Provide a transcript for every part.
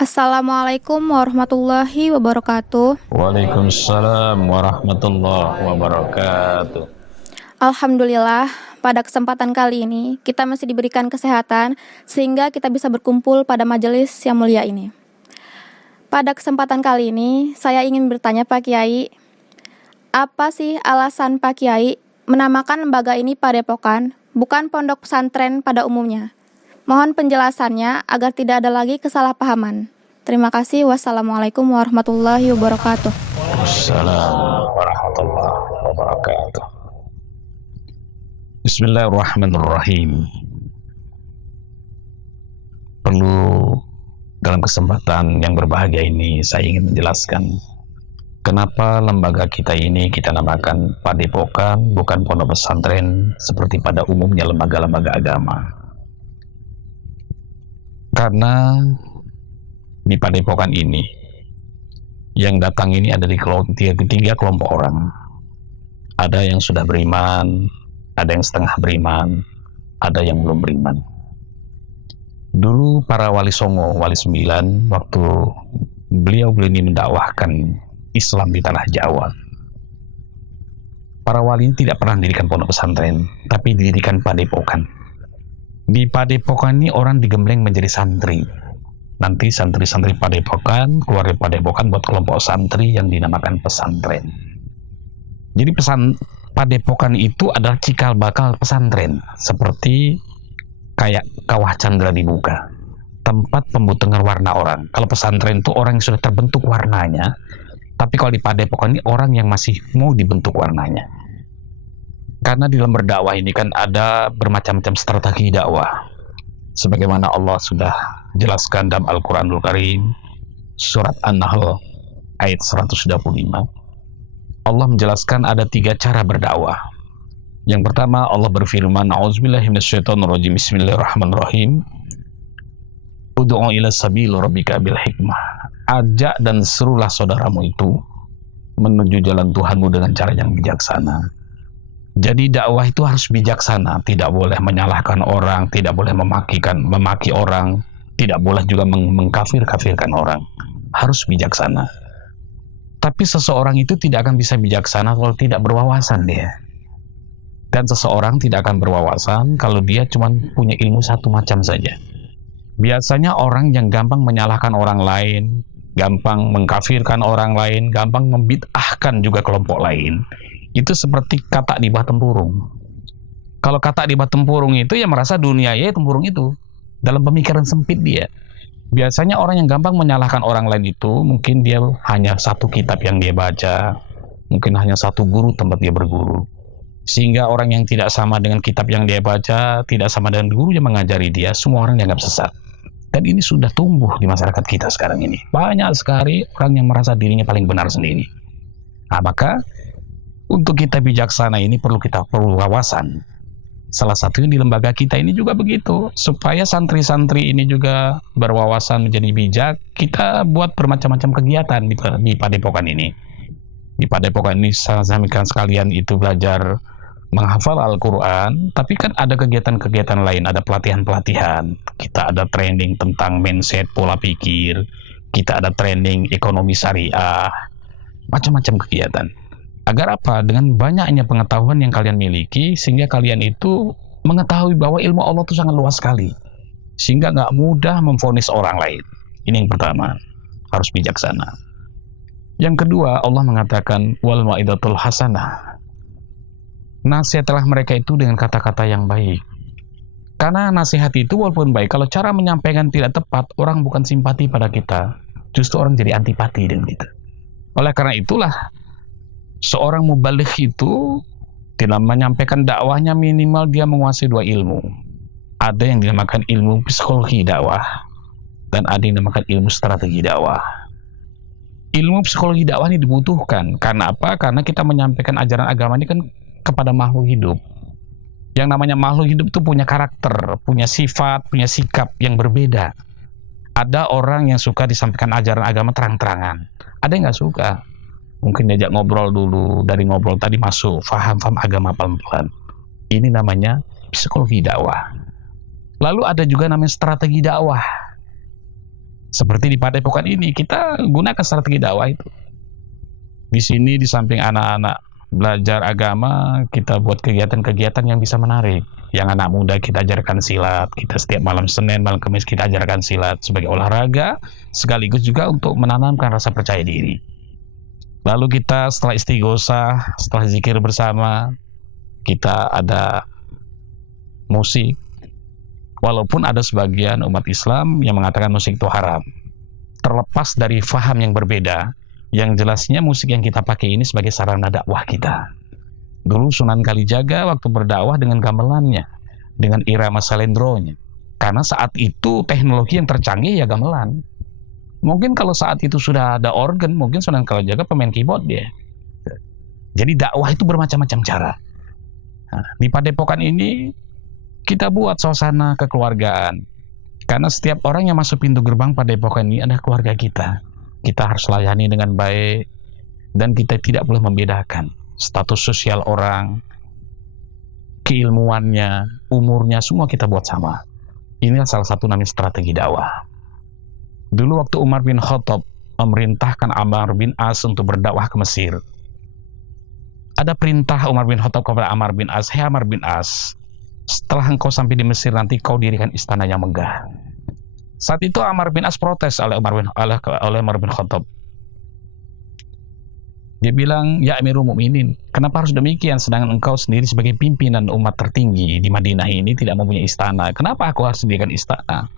Assalamualaikum warahmatullahi wabarakatuh. Waalaikumsalam warahmatullahi wabarakatuh. Alhamdulillah, pada kesempatan kali ini kita masih diberikan kesehatan sehingga kita bisa berkumpul pada majelis yang mulia ini. Pada kesempatan kali ini, saya ingin bertanya Pak Kiai, apa sih alasan Pak Kiai menamakan lembaga ini Padepokan, bukan pondok pesantren pada umumnya? Mohon penjelasannya agar tidak ada lagi kesalahpahaman. Terima kasih. Wassalamualaikum warahmatullahi wabarakatuh. Assalamualaikum warahmatullahi wabarakatuh. Bismillahirrahmanirrahim. Perlu dalam kesempatan yang berbahagia ini saya ingin menjelaskan kenapa lembaga kita ini kita namakan Padepokan, bukan pondok pesantren seperti pada umumnya lembaga-lembaga agama. Karena di Padepokan ini yang datang ini ada di tiga kelompok orang. Ada yang sudah beriman, ada yang setengah beriman, ada yang belum beriman. Dulu para wali songo, wali 9, waktu beliau ini mendakwahkan Islam di tanah Jawa, para wali ini tidak pernah mendirikan pondok pesantren, tapi didirikan padepokan. Di padepokan ini orang digembleng menjadi santri. Nanti santri-santri padepokan keluar dari padepokan buat kelompok santri yang dinamakan pesantren. Jadi padepokan itu adalah cikal bakal pesantren, seperti kayak kawah candra dibuka, tempat pembutengan warna orang. Kalau pesantren itu orang yang sudah terbentuk warnanya, tapi kalau di padepokan ini orang yang masih mau dibentuk warnanya. Karena di dalam berdakwah ini kan ada bermacam-macam strategi dakwah, sebagaimana Allah sudah jelaskan dalam Al-Quranul Karim, surat An-Nahl ayat 125. Allah menjelaskan ada 3 cara berdakwah. Yang pertama, Allah berfirman, A'udzubillahi minasyaitonirrajim, Bismillahirrahmanirrahim. Ud'u ila sabil rabbika bil hikmah. Ajak dan serulah saudaramu itu menuju jalan Tuhanmu dengan cara yang bijaksana. Jadi dakwah itu harus bijaksana, tidak boleh menyalahkan orang, tidak boleh memaki orang, tidak boleh juga mengkafir-kafirkan orang. Harus bijaksana. Tapi seseorang itu tidak akan bisa bijaksana kalau tidak berwawasan dia. Dan seseorang tidak akan berwawasan kalau dia cuma punya ilmu satu macam saja. Biasanya orang yang gampang menyalahkan orang lain, gampang mengkafirkan orang lain, gampang membid'ahkan juga kelompok lain, itu seperti katak di bawah tempurung. Kalau katak di bawah tempurung itu ya merasa dunia ya tempurung itu, dalam pemikiran sempit dia. Biasanya orang yang gampang menyalahkan orang lain itu mungkin dia hanya satu kitab yang dia baca, mungkin hanya satu guru tempat dia berguru, sehingga orang yang tidak sama dengan kitab yang dia baca, tidak sama dengan guru yang mengajari dia, semua orang dianggap sesat. Dan ini sudah tumbuh di masyarakat kita sekarang ini. Banyak sekali orang yang merasa dirinya paling benar sendiri. Nah, maka untuk kita bijaksana ini perlu wawasan. Salah satunya di lembaga kita ini juga begitu. Supaya santri-santri ini juga berwawasan menjadi bijak, kita buat bermacam-macam kegiatan di padepokan ini. Di padepokan ini sampaikan sekalian itu belajar menghafal Al-Quran, tapi kan ada kegiatan-kegiatan lain, ada pelatihan-pelatihan. Kita ada training tentang mindset, pola pikir, kita ada training ekonomi syariah, macam-macam kegiatan. Agar apa? Dengan banyaknya pengetahuan yang kalian miliki, sehingga kalian itu mengetahui bahwa ilmu Allah itu sangat luas sekali, sehingga nggak mudah memvonis orang lain. Ini yang pertama, harus bijaksana. Yang kedua, Allah mengatakan wal mau'izatul hasanah. Nasihatlah mereka itu dengan kata-kata yang baik. Karena nasihat itu walaupun baik, kalau cara menyampaikan tidak tepat, orang bukan simpati pada kita, justru orang jadi antipati dengan kita. Oleh karena itulah, seorang mubaligh itu dalam menyampaikan dakwahnya minimal dia menguasai 2 ilmu. Ada yang dinamakan ilmu psikologi dakwah, dan ada yang dinamakan ilmu strategi dakwah. Ilmu psikologi dakwah ini dibutuhkan. Karena apa? Karena kita menyampaikan ajaran agama ini kan kepada makhluk hidup. Yang namanya makhluk hidup itu punya karakter, punya sifat, punya sikap yang berbeda. Ada orang yang suka disampaikan ajaran agama terang-terangan, ada yang nggak suka. Mungkin diajak ngobrol dulu, dari ngobrol tadi masuk faham agama pelan-pelan. Ini namanya psikologi dakwah. Lalu ada juga namanya strategi dakwah. Seperti di Padepokan ini, kita gunakan strategi dakwah itu. Di sini di samping anak-anak belajar agama, kita buat kegiatan-kegiatan yang bisa menarik. Yang anak muda kita ajarkan silat, kita setiap malam Senin, malam Kamis kita ajarkan silat sebagai olahraga, sekaligus juga untuk menanamkan rasa percaya diri. Lalu kita setelah istighosah, setelah zikir bersama, kita ada musik. Walaupun ada sebagian umat Islam yang mengatakan musik itu haram. Terlepas dari faham yang berbeda, yang jelasnya musik yang kita pakai ini sebagai sarana dakwah kita. Dulu Sunan Kalijaga waktu berdakwah dengan gamelannya, dengan irama salendronya. Karena saat itu teknologi yang tercanggih ya gamelan. Mungkin kalau saat itu sudah ada organ, mungkin Sunan Kalijaga pemain keyboard dia. Jadi dakwah itu bermacam-macam cara. Nah, di Padepokan ini kita buat suasana kekeluargaan. Karena setiap orang yang masuk pintu gerbang Padepokan ini adalah keluarga kita. Kita harus layani dengan baik, dan kita tidak boleh membedakan status sosial orang, keilmuannya, umurnya, semua kita buat sama. Inilah salah satu namanya strategi dakwah. Dulu waktu Umar bin Khattab memerintahkan Ammar bin As untuk berdakwah ke Mesir, ada perintah Umar bin Khattab kepada Ammar bin As, "Hei Ammar bin As, setelah engkau sampai di Mesir nanti kau dirikan istana yang megah." Saat itu Ammar bin As protes oleh Umar bin Khattab. Dia bilang, "Ya Amirul Mukminin, kenapa harus demikian sedangkan engkau sendiri sebagai pimpinan umat tertinggi di Madinah ini tidak mempunyai istana? Kenapa aku harus dirikan istana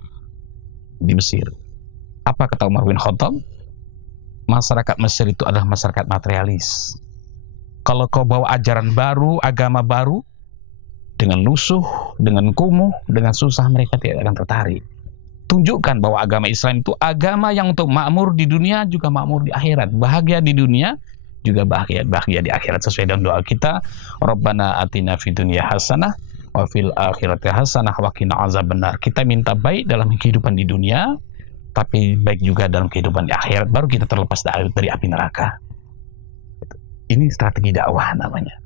di Mesir?" Apa kata Umar bin Khattab? Masyarakat Mesir itu adalah masyarakat materialis. Kalau kau bawa ajaran baru, agama baru, dengan lusuh, dengan kumuh, dengan susah, mereka tidak akan tertarik. Tunjukkan bahwa agama Islam itu agama yang untuk makmur di dunia juga makmur di akhirat. Bahagia di dunia juga bahagia di akhirat, sesuai dengan doa kita, Rabbana atina fid dunya hasanah wa fil akhirati hasanah wa qina azabannar. Kita minta baik dalam kehidupan di dunia, tapi baik juga dalam kehidupan di akhirat, baru kita terlepas dari api neraka. Ini strategi dakwah namanya.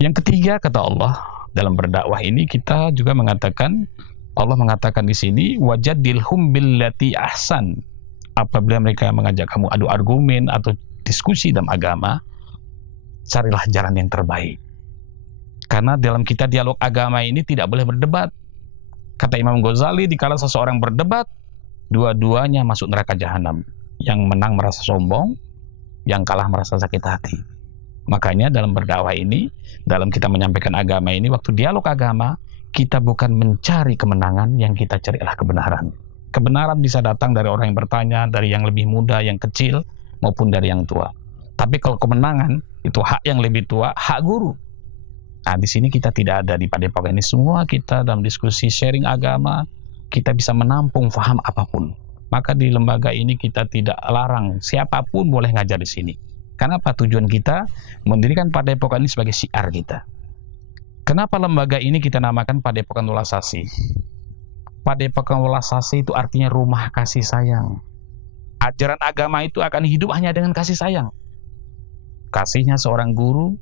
Yang ketiga, kata Allah, dalam berdakwah ini kita juga mengatakan, Allah mengatakan di sini, wajadilhum billati ahsan. Apabila mereka mengajak kamu adu argumen atau diskusi dalam agama, carilah jalan yang terbaik. Karena dalam kita dialog agama ini tidak boleh berdebat. Kata Imam Ghazali, dikala seseorang berdebat, dua-duanya masuk neraka jahanam. Yang menang merasa sombong, yang kalah merasa sakit hati. Makanya dalam berdakwah ini, dalam kita menyampaikan agama ini, waktu dialog agama, kita bukan mencari kemenangan, yang kita cari adalah kebenaran. Kebenaran bisa datang dari orang yang bertanya, dari yang lebih muda, yang kecil, maupun dari yang tua. Tapi kalau kemenangan, itu hak yang lebih tua, hak guru. Nah, di sini kita tidak ada di Padepokan ini. Semua kita dalam diskusi sharing agama, kita bisa menampung faham apapun. Maka di lembaga ini kita tidak larang siapapun boleh ngajar di sini. Kenapa? Tujuan kita mendirikan Padepokan ini sebagai syiar kita. Kenapa lembaga ini kita namakan Padepokan Welasasi? Padepokan Welasasi itu artinya rumah kasih sayang. Ajaran agama itu akan hidup hanya dengan kasih sayang. Kasihnya seorang guru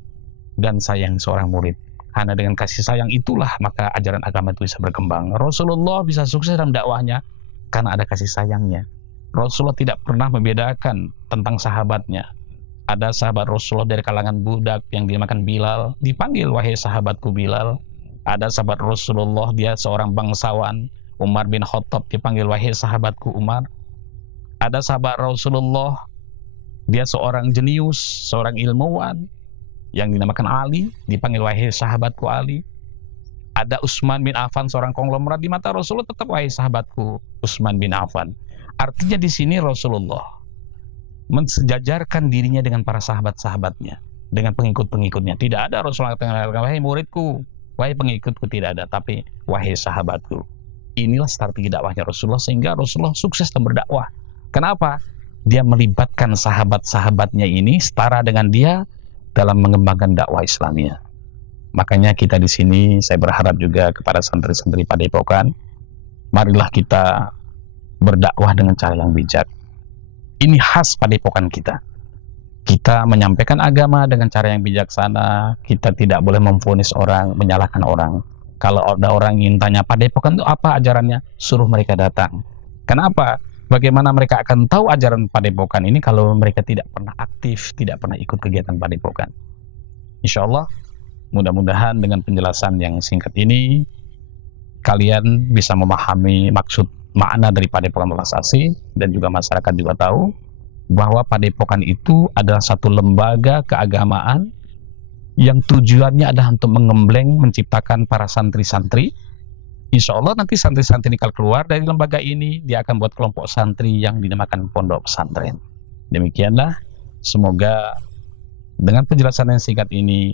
dan sayang seorang murid. Hanya dengan kasih sayang itulah maka ajaran agama itu bisa berkembang. Rasulullah bisa sukses dalam dakwahnya karena ada kasih sayangnya. Rasulullah tidak pernah membedakan tentang sahabatnya. Ada sahabat Rasulullah dari kalangan budak yang dinamakan Bilal, dipanggil wahai sahabatku Bilal. Ada sahabat Rasulullah, dia seorang bangsawan, Umar bin Khattab, dipanggil wahai sahabatku Umar. Ada sahabat Rasulullah, dia seorang jenius, seorang ilmuwan yang dinamakan Ali, dipanggil wahai sahabatku Ali. Ada Utsman bin Affan, seorang konglomerat, di mata Rasulullah tetap wahai sahabatku Utsman bin Affan. Artinya di sini Rasulullah mensejajarkan dirinya dengan para sahabat-sahabatnya, dengan pengikut-pengikutnya. Tidak ada Rasulullah mengatakan wahai muridku, wahai pengikutku, tidak ada, tapi wahai sahabatku. Inilah strategi dakwahnya Rasulullah, sehingga Rasulullah sukses dalam berdakwah. Kenapa? Dia melibatkan sahabat-sahabatnya ini setara dengan dia dalam mengembangkan dakwah Islamiyah. Makanya kita di sini, saya berharap juga kepada santri-santri Padepokan, marilah kita berdakwah dengan cara yang bijak. Ini khas Padepokan kita. Kita menyampaikan agama dengan cara yang bijaksana. Kita tidak boleh memvonis orang, menyalahkan orang. Kalau ada orang ingin tanya Padepokan itu apa ajarannya, suruh mereka datang. Kenapa? Bagaimana mereka akan tahu ajaran Padepokan ini kalau mereka tidak pernah aktif, tidak pernah ikut kegiatan Padepokan? Insya Allah, mudah-mudahan dengan penjelasan yang singkat ini, kalian bisa memahami maksud makna dari Padepokan Welas Asih, dan juga masyarakat juga tahu bahwa Padepokan itu adalah satu lembaga keagamaan yang tujuannya adalah untuk mengembleng, menciptakan para santri-santri. Insya Allah nanti santri-santri ini kalau keluar dari lembaga ini, dia akan buat kelompok santri yang dinamakan pondok pesantren. Demikianlah, semoga dengan penjelasan yang singkat ini,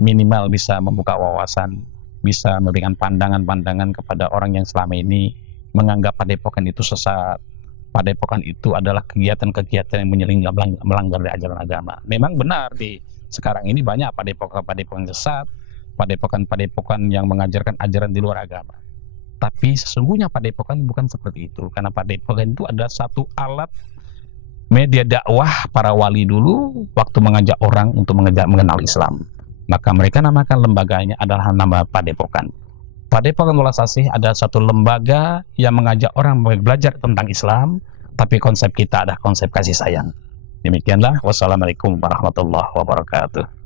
minimal bisa membuka wawasan, bisa memberikan pandangan-pandangan kepada orang yang selama ini menganggap Padepokan itu sesat. Padepokan itu adalah kegiatan-kegiatan yang melanggar dari ajaran agama. Memang benar, di sekarang ini banyak padepokan-padepokan sesat, padepokan-padepokan yang mengajarkan ajaran di luar agama. Tapi sesungguhnya Padepokan bukan seperti itu, karena Padepokan itu adalah satu alat media dakwah para wali dulu waktu mengajak orang untuk mengenal Islam. Maka mereka namakan lembaganya adalah nama Padepokan. Padepokan Welas Asih adalah satu lembaga yang mengajak orang belajar tentang Islam, tapi konsep kita adalah konsep kasih sayang. Demikianlah, wassalamualaikum warahmatullahi wabarakatuh.